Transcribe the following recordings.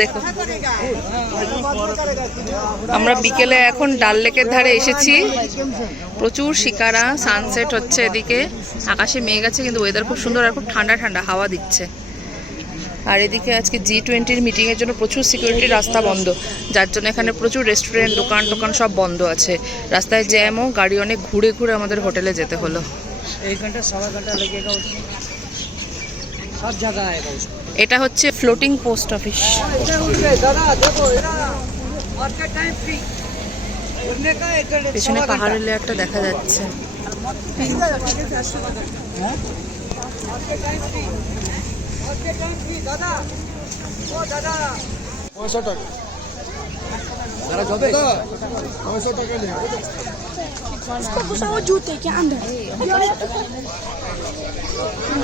দেখো আমরা বিকেলে এখন ডাল লেকের ধারে এসেছি। প্রচুর শিকারা, সানসেট হচ্ছে এদিকে, আকাশে মেঘ আছে কিন্তু ওয়েদার খুব সুন্দর আর খুব ঠান্ডা ঠান্ডা হাওয়া দিচ্ছে। আর এদিকে আজকে G20 মিটিংয়ের জন্য প্রচুর সিকিউরিটি, রাস্তা বন্ধ, যার জন্য এখানে প্রচুর রেস্টুরেন্ট, দোকান টোকান সব বন্ধ আছে। রাস্তায় জ্যামও, গাড়ি অনেক ঘুরে ঘুরে আমাদের হোটেলে যেতে হলো। 1 घंटा सवा घंटा लगेगा सब जगह आएगा उसको। এটা হচ্ছে ফ্লোটিং পোস্ট অফিস। পেছনে পাহাড়ের লেয়ারটা দেখা যাচ্ছে।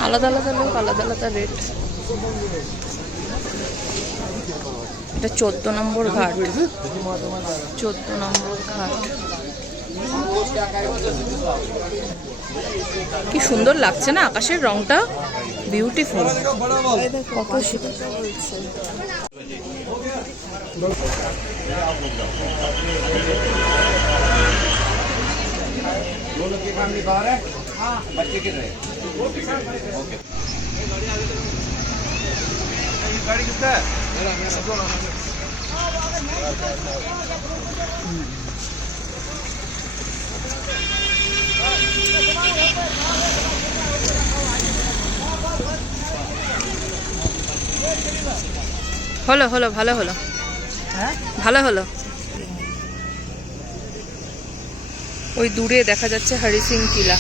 আলাদা আলাদা লোক, আলাদা আলাদা রেট। এটা 14 নম্বর ঘাট, 14 নম্বর ঘাট। কি সুন্দর লাগছে না আকাশের রংটা, বিউটিফুল। কত শীতল বলছে। হলো হলো, ভালো হলো, ভালো হলো। ওই দূরে দেখা যাচ্ছে হরি সিং কিলা।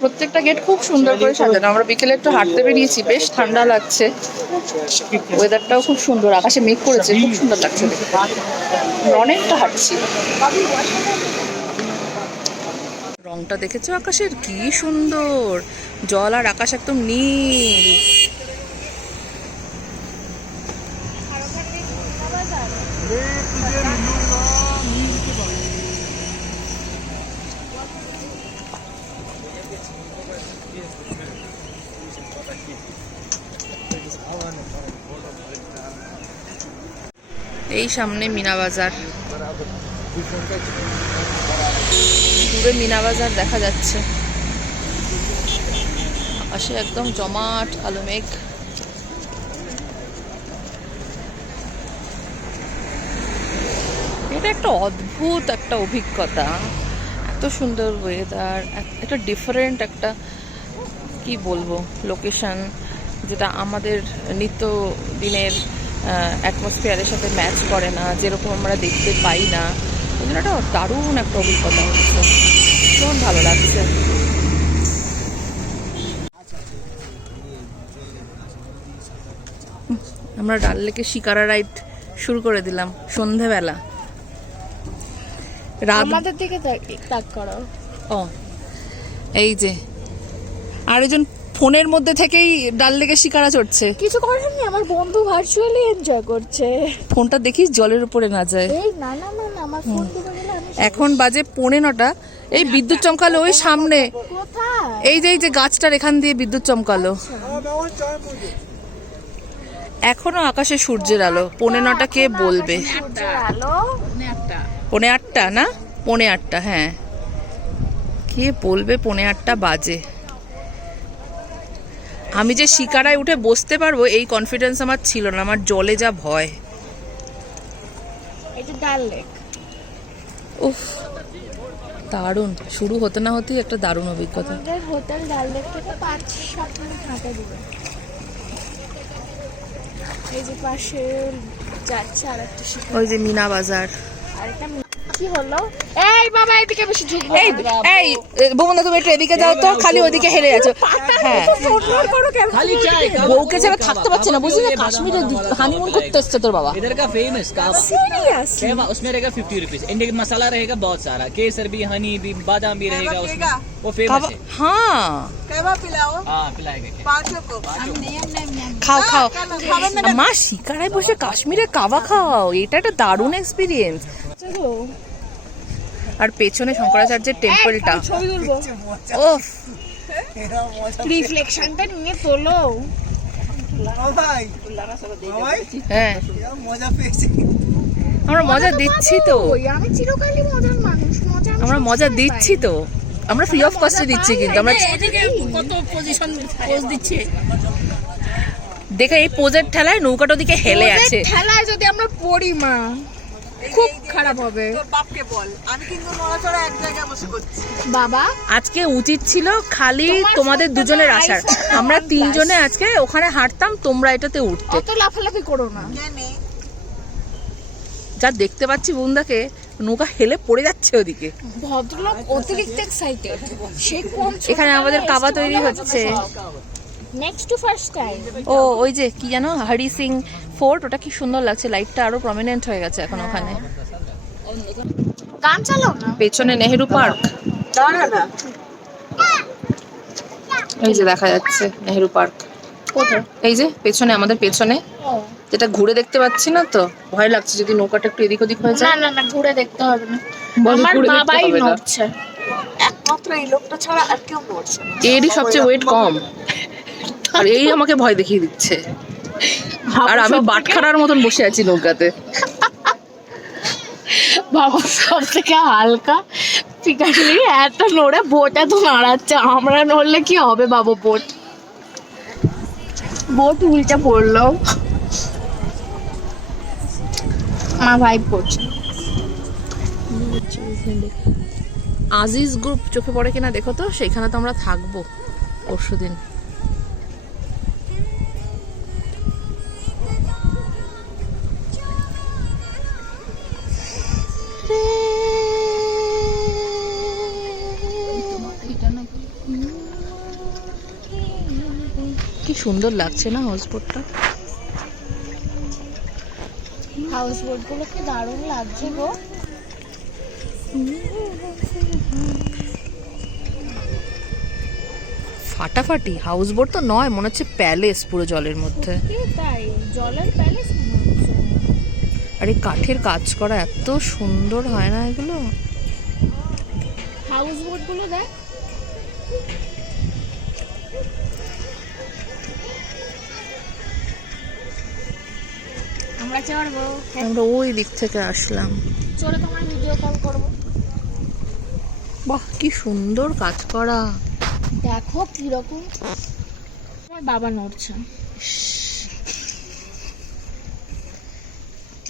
প্রত্যেকটা গেট খুব সুন্দর করে সাজানো। আমরা বিকেলে একটু হাঁটতে বেরিয়েছি, বেশ ঠান্ডা লাগছে, ওয়েদারটাও খুব সুন্দর, আকাশে মেঘ করেছে, খুব সুন্দর লাগছে দেখতে। অনেকটা হাঁটছি। রংটা দেখেছো আকাশের, কি সুন্দর, জল আর আকাশ একদম নীল। এই সামনে মিনা বাজার, দূরে মিনা বাজার দেখা যাচ্ছে, আকাশে একদম জমাট কালো মেঘ। এটা একটা অদ্ভুত একটা অভিজ্ঞতা, এত সুন্দর ওয়েদার, একটা ডিফারেন্ট একটা কি বলবো লোকেশন, যেটা আমাদের নিত্য দিনের অ্যাটমসফিয়ারের সাথে ম্যাচ করে না, যেরকম আমরা দেখতে পাই না। ওই জন্য একটা দারুণ একটা অভিজ্ঞতা হচ্ছে, ভীষণ ভালো লাগছে। আমরা ডাল লেকে শিকারা রাইড শুরু করে দিলাম সন্ধেবেলা। আমাদের দিকে তাক করো। ও এই যে আরেকজন ফোনের মধ্যে থেকেই ডাল লেকে শিকারা চড়ছে। কিছু করেন না, আমার বন্ধু ভার্চুয়ালি এনজয় করছে। ফোনটা দেখিস জলের উপরে না যায়। এই না না না না, আমার ফোন ডুবে গেলে আমি। এখন বাজে 9:45। এই বিদ্যুৎ চমকালো ওই সামনে, কোথায়? এই যে গাছটার এখান দিয়ে বিদ্যুৎ চমকালো। এখনো আকাশে সূর্যের আলো। 9:45 কে বলবে? 8:45 না, 8:45, হ্যাঁ, কে বলবে 8:45 বাজে। আমি যে শিকারায় উঠে বসতে পারবো এই কনফিডেন্স আমার ছিল না, আমার জলে যা ভয়। এটা ডাল লেক। উফ, দারুণ, শুরু হতে না হতেই একটা দারুণ অভিজ্ঞতা। আমাদের হোটেল ডাল লেক থেকে 5-7 মিনিট হাঁটা দিবে। এই যে পাশে যাচ্ছে আরেকটা শিকারা, ওই যে মিনা বাজার। আরেকটা কি হলো? এই বাবা এদিকে বেশি ঝুঁকবো এই এই বৌমা তুমি একটু এদিকে যাও তো, খালি ওইদিকে হেলে যাচ্ছ। হ্যাঁ खाली चाय বউকে ছাড়া থাকতে পারছে না, বুঝলি না? কাশ্মীরে হানিমুন করতে এসছে তোর বাবা। इधर का फेमस कहवा সিরিয়াস कहवा उसमें रहेगा 50 रुपीज। इंडियन मसाला रहेगा बहुत सारा, केसर भी, हनी भी, बादाम भी रहेगा उसमें, वो फेमस है। হ্যাঁ कहवा पिलाओ हाँ पिलाएगा क्या? 500 को খাও খাও মা, শিকারায় বসে কাশ্মীরে কাবা খাও, এটা একটা দারুণ এক্সপিরিয়েন্স। আর পেছনে শঙ্করাচার্যের টেম্পলটা, ছবি তুলবো, ওফ রিফ্লেকশনটা নিয়ে তোলো। भाई भाई হ্যাঁ मजा पेয়েছি আমরা মজা দিচ্ছি তো, ওই আমি চিরকালই মজার মানুষ, মজা আমি আমরা মজা সবসময় দিচ্ছি তো, আমরা ফ্রি অফ কস্টে দিচ্ছি, কিন্তু আমরা কত পজিশন পোজ দিচ্ছে। দেখে এই পোজের ঠেলায় নৌকাটা দিকে হেলে আছে। ঠেলায় যদি আমরা পড়ি মা খুব খারাপ হবে। তোর বাপকে বল, আমি কিন্তু নড়াচড়া এক জায়গায় বসে করছি। বাবা আজকে উচিত ছিল খালি তোমার তোমাদের ফোনটা দুজনের তো আসার, iPhone আমরা 1 তিনজনে আজকে ওখানে হাঁটতাম, তোমরা এটাতে উঠতে। অত লাফালাফি করো না। জানি যা দেখতে পাচ্ছি বন্ধুকে, নৌকা হেলে পড়ে যাচ্ছে ওদিকে। ভদ্রলোক অতিরিক্ত এক্সাইটেড। সে কোন এখানে আমাদের কাবা তৈরি হচ্ছে। Next to first time. ও ওই যে কি জানো, হরি সিং ফোর্ট, ওটা কি সুন্দর লাগছে, লাইটটা আরো প্রমিনেন্ট হয়ে গেছে এখন ওখানে। গান চালাও না। পেছনে নেহেরু পার্ক, দাঁড়া না এই যে দেখা যাচ্ছে নেহেরু পার্ক, এই যে পেছনে, আমাদের পেছনে, যেটা ঘুরে দেখতে পাচ্ছি না তো, ভয় লাগছে যদি নৌকাটা একটু এদিক ওদিক হয়ে না যায়। না না ঘুরে দেখতে হবে না, বলো, আমার ঘুরে দেখতে বাবাই হবে না। নড়ছে। একমাত্র এই লোকটা ছাড়া আর কেউ নড়ছে না। এরই সবচেয়ে ওয়েট কম, আর এই আমাকে ভয় দেখিয়ে দিচ্ছে, আর আমি বাটখারার মতন বসে আছি নৌকাতে। বাবা সব থেকে হালকা পিকালি এত নড়ে বোট এত নাড়াচ্ছে, আমরা নড়লে কি হবে বাবা? বোট বোট উল্টে পড়লো, মা ভাই পড়ছে। আজিজ গ্রুপ চোখে পড়ে কিনা দেখো তো, সেইখানে তো আমরা থাকবো পরশুদিন। কি সুন্দর লাগছে না হাউসবোটটা। হাউস বোট গুলো কি দারুণ লাগছে গো। ফাটাফাটি হাউসবোট তো নয়, মনে হচ্ছে প্যালেস পুরো জলের মধ্যে। কি তাই, জলের প্যালেস মনে হচ্ছে। আর এই কাঠের কাজ করা এত সুন্দর হয় না এগুলো। হাউস বোট গুলো দেখ, আমরা চড়বো, আমরা ওই দিক থেকে আসলাম। চড়ে তোমার ভিডিও কল করবো। বাহ কি সুন্দর কাজ করা। দেখো কিরকম, আমার বাবা নড়ছে।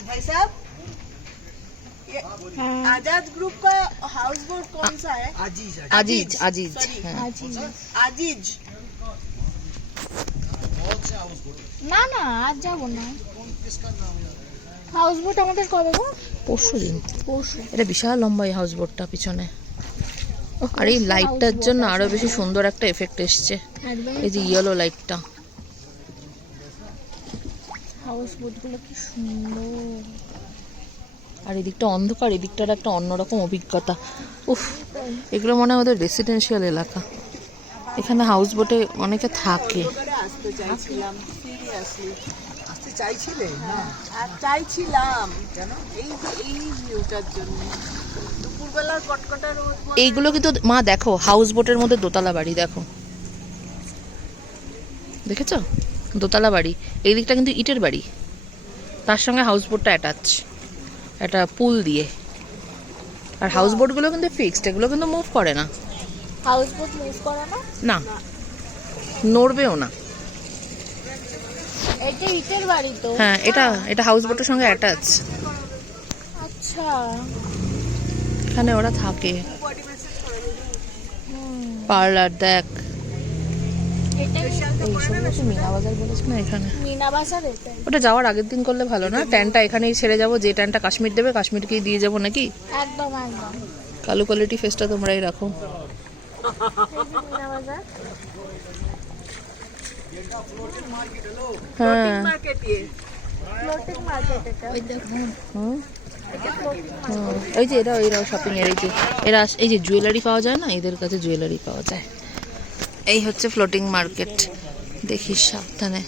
भाई साहब ये आजाद ग्रुप का हाउस बोट कौन सा है? আজিজ আজিজ হ্যাঁ। आजीज না না আজ যাবো না। হাউস বোট আমাদের কবে গো? পরশুদিন। পরশু। এটা বিশাল লম্বা এই হাউসবোটটা পিছনে, আর এই লাইটটার জন্য আরো বেশি সুন্দর একটা এফেক্ট এসছে, একদম এই যে ইয়েলো লাইটটা। হাউস বোট গুলো কি সুন্দর। আর এদিকটা অন্ধকার, এদিকটার একটা অন্যরকম অভিজ্ঞতা। উফ, এগুলো মনে হয় ওদের রেসিডেন্সিয়াল এলাকা, এখানে হাউস বোটে অনেকে থাকে। আসতে চাইছিলাম, সিরিয়াসলি আসতে চাইছিলে না? আর চাইছিলাম কেন, এই ভিউটার জন্য। দুপুরবেলার কটকটা রোদ এইগুলো কিন্তু মা দেখো, হাউস বোটের মধ্যে দোতলা বাড়ি, দেখো দেখেছো দোতলা বাড়ি, এই দিকটা কিন্তু ইটের বাড়ি, তার সঙ্গে হাউস বোটটা অ্যাটাচ একটা পুল দিয়ে। আর হাউস বোটগুলো কিন্তু ফিক্সড, এগুলো কিন্তু মুভ করে না। হাউস বোট মুভ করে না? না, নড়বেও না। এটা ইটের বাড়ি তো। হ্যাঁ, এটা হাউস বোটের সঙ্গে অ্যাটাচ। আচ্ছা এখানে ওরা থাকে। পার্লার দেখ, এই সব মিনা বাজার বলেছে না এখানে, মিনা বাজার এটাই। ওটা যাওয়ার আগের দিন করলে ভালো না? ট্যানটা এখানেই ছেড়ে যাবো, যে ট্যানটা কাশ্মীর দেবে কাশ্মীরকেই দিয়ে যাবো নাকি? একদম একদম। কালো কোয়ালিটি ফেসটা তোমরাই রাখো। মিনা বাজার হ্যাঁ মার্কেট ये ফ্লোটিং মার্কেট এটা। হুম, এটা ফ্লোটিং হুম। এই যে এরাও শপিং এর, এই যে এরা এই যে জুয়েলারি পাওয়া যায় না, এদের কাছে জুয়েলারি পাওয়া যায়। এই হচ্ছে ফ্লোটিং মার্কেট, দেখিস সাবধানে।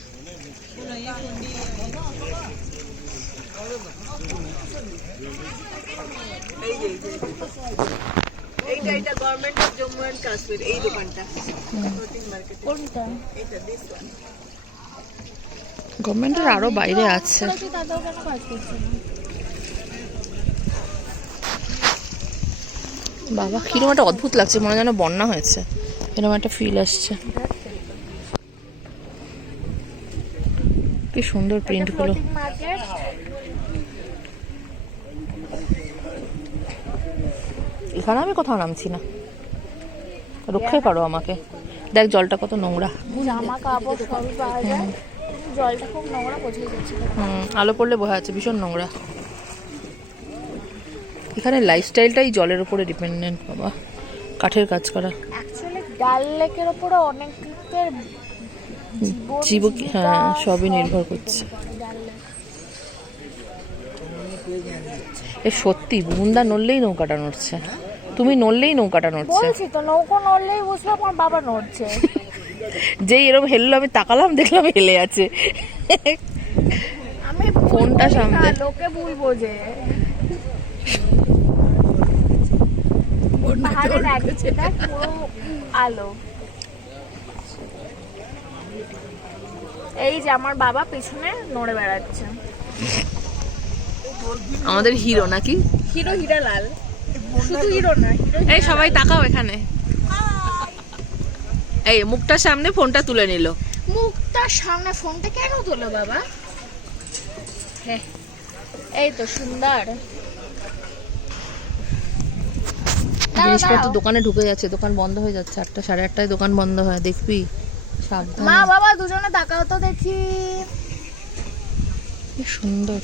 এইটা এটা government of Jammu and Kashmir, এই দোকানটা ফ্লোটিং মার্কেট। কোনটা? এটা দিস ওয়ান। গভর্নমেন্টের আরো বাইরে আছে। করেছি তাতেও কেন কাজ করছে না? বাবা কিরকম একটা অদ্ভুত লাগছে, মনে হয় যেন বন্যা হয়েছে, এরকম একটা ফিল আসছে। কি সুন্দর প্রিন্ট গুলো। Floating market. এখানে আমি কোথাও নামছি না, রক্ষে করো আমাকে। দেখ জলটা কত নোংরা। জামা কাপড় সবই পাওয়া যায়, কিন্তু জলটা খুব নোংরা, বোঝাই যাচ্ছে না। আলো পড়লে বোঝা যাচ্ছে ভীষণ নোংরা। এখানে লাইফস্টাইলটাই জলের উপরে ডিপেন্ডেন্ট বাবা, কাঠের কাজ করা। অ্যাকচুয়ালি ডাল লেকের উপরে অনেক দিকের হ্যাঁ সবই নির্ভর করছে। ডাল লেক। এ সত্যি বুন্দা নড়লেই নৌকাটা নড়ছে, তুমি নড়লেই নৌকাটা নড়ছে। বলছি তো নৌকো নড়লেই বুঝবো আমার বাবা নড়ছে। যেই এরকম হেললো আমি তাকালাম, দেখলাম হেলে আছে। আমি ফোনটা সামনে। লোকে ভুল বোঝে। পাহাড়ের একদিকে দেখ পুরো আলো। এই যে আমার বাবা পিছনে নড়ে বেড়াচ্ছে। আমাদের হিরো নাকি? হিরো হীরালাল, শুধু হিরো না, হিরো। এই সবাই তাকাও এখানে। এই মুখটার সামনে ফোনটা তুলে নিল। মুখটার সামনে ফোনটা কেন তোলো বাবা? হ্যাঁ এই তো সুন্দর। জিনিসপত্র দোকানে ঢুকে যাচ্ছে, দোকান বন্ধ হয়ে যাচ্ছে, 8টা 8:30টায় দোকান বন্ধ হয়, দেখবি সাবধান। মা বাবা দুজনে তাকাও তো দেখি। কি সুন্দর।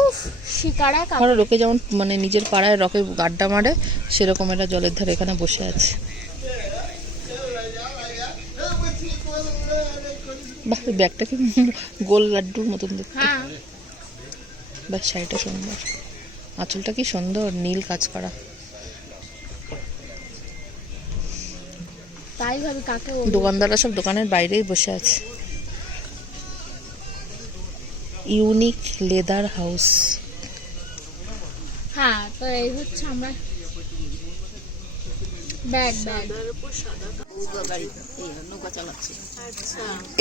উফ শিকারা কাপ। ধরো লোকে যেমন মানে নিজের পাড়ায় রকে গাড্ডা মারে, সেরকম এরা জলের ধারে এখানে বসে আছে। বাহ ব্যাগটা কি গোল লাড্ডুর মতন দেখতে। হ্যাঁ বাহ শাড়িটা সুন্দর, আঁচলটা কি সুন্দর নীল কাজ করা। তাই ভাবি কাকে দোকানদাররা সব দোকানের বাইরেই বসে আছে। Unique leather house. হ্যাঁ তো এই হচ্ছে আমরা ব্যাগ ব্যাগ।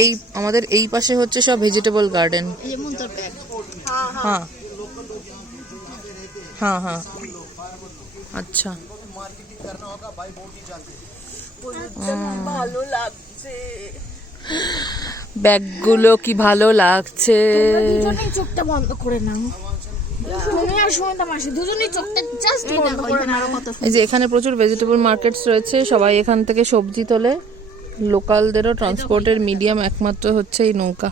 এই আমাদের এই পাশে হচ্ছে সব ভেজিটেবল গার্ডেন। হ্যাঁ হ্যাঁ হ্যাঁ আচ্ছা ভালো লাগছে। ব্যাগগুলো কি ভালো লাগছে। দুজনেই চোখটা বন্ধ করে নাও। তুমি আর সুমিতা মাসি দুজনেই চোখটা জাস্ট বন্ধ করে নাও। এই যে এখানে প্রচুর ভেজিটেবল মার্কেটস রয়েছে, সবাই এখান থেকে সবজি তোলে। লোকালদেরও ট্রান্সপোর্টের মিডিয়াম একমাত্র হচ্ছে এই নৌকা।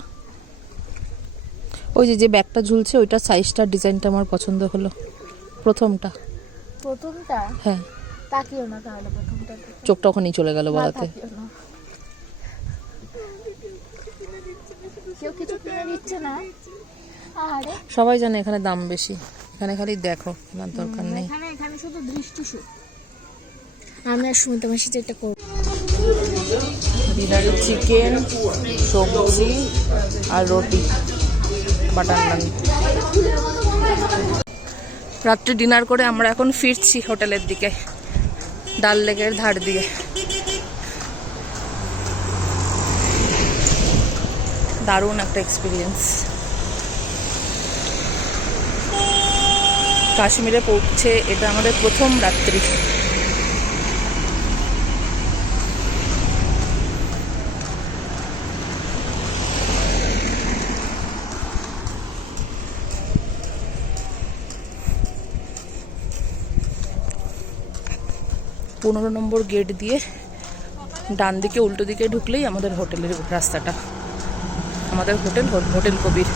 ওই যে যে ব্যাগটা ঝুলছে ওইটা সাইজটা ডিজাইনটা আমার পছন্দ হলো, প্রথমটা। প্রথমটা হ্যাঁ তাকিও না তাহলে প্রথমটা চোখটা ওখানেই চলে গেল বলাতে। কেউ কিছু কিনে দিচ্ছে না। আরে সবাই জানে এখানে দাম বেশি, এখানে খালি দেখো, কেনার দরকার নেই। এখানে এখানে শুধু দৃষ্টি সুখ। আমি আর সুমিতা মাসি যেটা করব ডিনারে চিকেন, সবজি আর রুটি, বাটার নান। রাত্রে ডিনার করে আমরা এখন ফিরছি হোটেলের দিকে, ডাল লেকের ধার দিয়ে। দারুণ একটা এক্সপিরিয়েন্স। কাশ্মীরে পৌঁছে এটা আমাদের প্রথম রাত্রি। পনেরো নম্বর গেট দিয়ে ডান দিকে উল্টো দিকে ঢুকলেই আমাদের হোটেলের রাস্তাটা, আমাদের হোটেল হোটেল কবির।